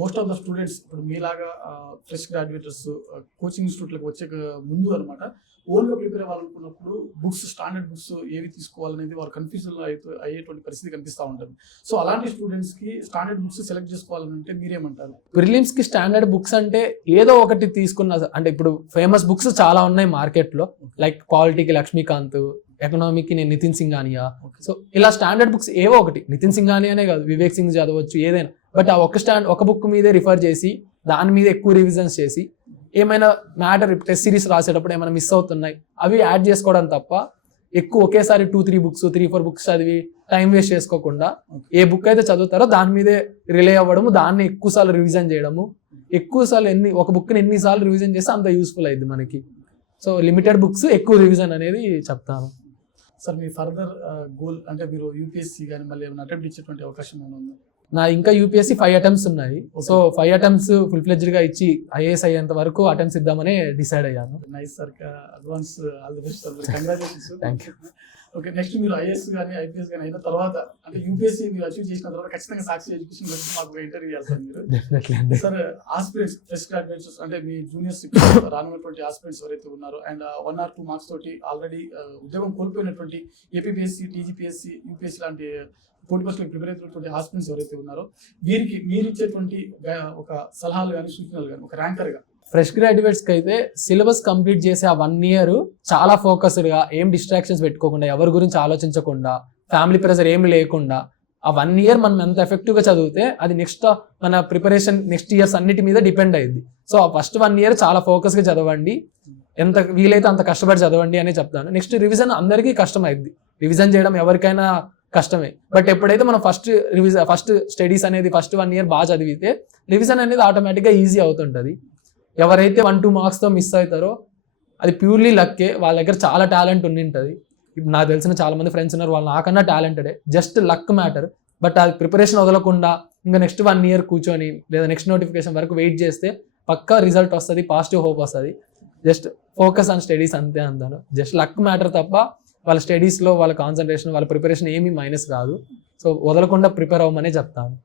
Most of the students ఇప్పుడు మీలాగా fresh గ్రాడ్యుయేటర్స్ coaching ఇన్స్టిట్యూట్లకు వచ్చే ముందు అనమాట ఓన్గా ప్రిపేర్ అవ్వాలనుకున్నప్పుడు బుక్స్ స్టాండర్డ్ బుక్స్ ఏవి తీసుకోవాలనేది వారు కన్ఫ్యూజన్ అయ్యేటువంటి పరిస్థితి కనిపిస్తూ ఉంటుంది. సో అలాంటి స్టూడెంట్స్ కి స్టాండర్డ్ బుక్స్ సెలెక్ట్ చేసుకోవాలంటే మీరేమంటారు? ప్రిలిమ్స్ కి స్టాండర్డ్ బుక్స్ అంటే ఏదో ఒకటి తీసుకున్న, అంటే ఇప్పుడు ఫేమస్ బుక్స్ చాలా ఉన్నాయి మార్కెట్ లో, లైక్ పాలిటీకి లక్ష్మీకాంత్, ఎకనామీకి నేను నితిన్ సింఘానియా. సో ఇలా స్టాండర్డ్ బుక్స్ ఏవో ఒకటి, నితిన్ సింఘానియానే కాదు, వివేక్ సింగ్ చదవచ్చు, ఏదైనా. బట్ ఆ ఒక బుక్ మీదే రిఫర్ చేసి దాని మీద ఎక్కువ రివిజన్స్ చేసి ఏమైనా మ్యాటర్ టెస్ట్ సిరీస్ రాసేటప్పుడు ఏమైనా మిస్ అవుతున్నాయి అవి యాడ్ చేసుకోవడం తప్ప ఎక్కువ ఒకేసారి 2-3 బుక్స్ 3-4 బుక్స్ చదివి టైం వేస్ట్ చేసుకోకుండా ఏ బుక్ అయితే చదువుతారో దాని మీదే రిలే అవ్వడము, దాన్ని ఎక్కువసార్లు రివిజన్ చేయడము. ఎక్కువసార్లు ఒక బుక్ని ఎన్నిసార్లు రివిజన్ చేస్తే అంత యూస్ఫుల్ అయింది మనకి. సో లిమిటెడ్ బుక్స్, ఎక్కువ రివిజన్ అనేది చెప్తాను. సార్ మీ ఫర్దర్ గోల్ అంటే మీరు యూపీఎస్సీ కానీ మళ్ళీ ఏమైనా అటెంప్ట్ ఇచ్చేటువంటి అవకాశం ఏమైనా ఉందా? నా ఇంకా యూపీఎస్సీ 5 అటెంప్ట్స్ ఉన్నాయి. సో 5 అటెంప్ట్స్ ఫుల్ ఫ్లెడ్జ్డ్ గా ఇచ్చి ఐఏఎస్ అయ్యేంత వరకు అటెంప్ట్స్ ఇద్దామని డిసైడ్ అయ్యాను. Nice sir, advance all the best sir, congratulations. Thank you. Okay, next మీరు ఐఏఎస్ కానీ ఐపీఎస్ కానీ అయిన తర్వాత అంటే యూపీఎస్సీ మీరు అచీవ్ చేసిన తర్వాత ఖచ్చితంగా సాక్షి ఎడ్యుకేషన్ గురించి మాకు ఇంటర్వ్యూ చేస్తారు మీరు. Definitely sir aspirants fresh graduates అంటే మీ జూనియర్స్ రానున్నటువంటి ఆస్పిరెంట్స్ ఎవరైతే ఉన్నారో అండ్ 1 or 2 మార్క్స్ తోటి ఆల్రెడీ ఉద్యోగం కోల్పోయినటువంటి ఏపీపీఎస్సీ, టీజీపీఎస్సీ, యూపీఎస్సీ లాంటి పోటీ పరీక్షలకు ప్రిపేర్ అవుతున్నటువంటి ఆస్పిరెంట్స్ ఎవరైతే ఉన్నారో వీరికి మీరు ఇచ్చేటువంటి ఒక సలహాలు కానీ సూచనలు కానీ ఒక ర్యాంకర్గా? ఫ్రెష్ గ్రాడ్యుయేట్స్కి అయితే సిలబస్ కంప్లీట్ చేసే ఆ 1 year చాలా ఫోకస్డ్గా, ఏం డిస్ట్రాక్షన్స్ పెట్టుకోకుండా, ఎవరి గురించి ఆలోచించకుండా, ఫ్యామిలీ ప్రెషర్ ఏమి లేకుండా ఆ 1 year మనం ఎంత ఎఫెక్టివ్గా చదివితే అది నెక్స్ట్ మన ప్రిపరేషన్ నెక్స్ట్ ఇయర్స్ అన్నిటి మీద డిపెండ్ అయ్యింది. సో ఆ ఫస్ట్ 1 year చాలా ఫోకస్గా చదవండి, ఎంత వీలైతే అంత కష్టపడి చదవండి అనే చెప్తాను. నెక్స్ట్ రివిజన్ అందరికీ కష్టం అయింది, రివిజన్ చేయడం ఎవరికైనా కష్టమే. బట్ ఎప్పుడైతే మనం ఫస్ట్ స్టడీస్ అనేది ఫస్ట్ 1 year బాగా చదివితే రివిజన్ అనేది ఆటోమేటిక్గా ఈజీ అవుతుంటుంది. ఎవరైతే 1-2 మార్క్స్తో మిస్ అవుతారో అది ప్యూర్లీ లక్కే, వాళ్ళ దగ్గర చాలా టాలెంట్ ఉండింటుంది. ఇప్పుడు నాకు తెలిసిన చాలా మంది ఫ్రెండ్స్ ఉన్నారు, వాళ్ళు నాకన్నా టాలెంటెడే, జస్ట్ లక్ మ్యాటర్. బట్ అది ప్రిపరేషన్ వదలకుండా ఇంకా నెక్స్ట్ 1 year కూర్చొని లేదా నెక్స్ట్ నోటిఫికేషన్ వరకు వెయిట్ చేస్తే పక్కా రిజల్ట్ వస్తుంది, పాజిటివ్ హోప్ వస్తుంది. జస్ట్ ఫోకస్ ఆన్ స్టడీస్ అంతే అంటాను. జస్ట్ లక్ మ్యాటర్ తప్ప వాళ్ళ స్టడీస్లో వాళ్ళ కాన్సన్ట్రేషన్, వాళ్ళ ప్రిపరేషన్ ఏమీ మైనస్ కాదు. సో వదలకుండా ప్రిపేర్ అవ్వమనే చెప్తాను.